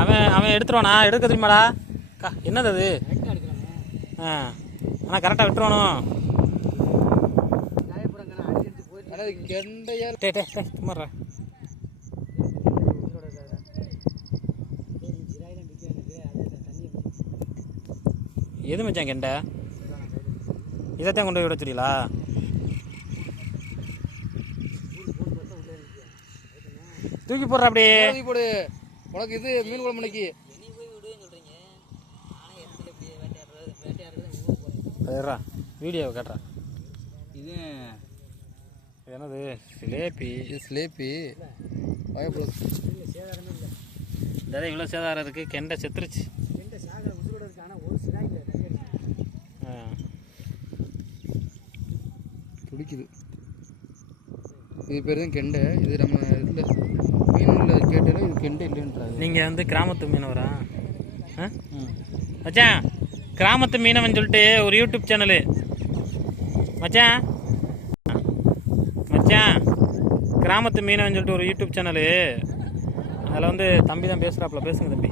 அவன் அவன் எடுத்துருவானா? எடுக்க தெரியுமாடா? என்னது அது? ஆனால் கரெக்டாக விட்டுருவானோ? சும்மாறா எது மச்சான் கெண்டை? இதைத்தான் கொண்டு போய் விட தெரியலா? தூக்கி போடுற அப்படியே தூக்கி போடு. உனக்கு இது மீன் குழம்பு இன்னைக்கு வீடியோவை காட்டுறா. இது என்னது? சிலேபி. இது சிலேபி. இவ்வளோ சேதாரம் இருக்கு. கெண்டை செத்துருச்சு. துடிக்குது. இது பேர் தான் கெண்டை. இது நம்ம இதில் மீனில் கேட்டாலும் இது கெண்டை இல்லைன்றாங்க. நீங்கள் வந்து கிராமத்து மீனவரா? மச்சான் கிராமத்து மீனவன் சொல்லிட்டு ஒரு யூடியூப் சேனலு மச்சான் மச்சான் கிராமத்து மீனவன் சொல்லிட்டு ஒரு யூடியூப் சேனலு. அதில் வந்து தம்பி தான் பேசுகிறாப்புல. பேசுங்க தம்பி.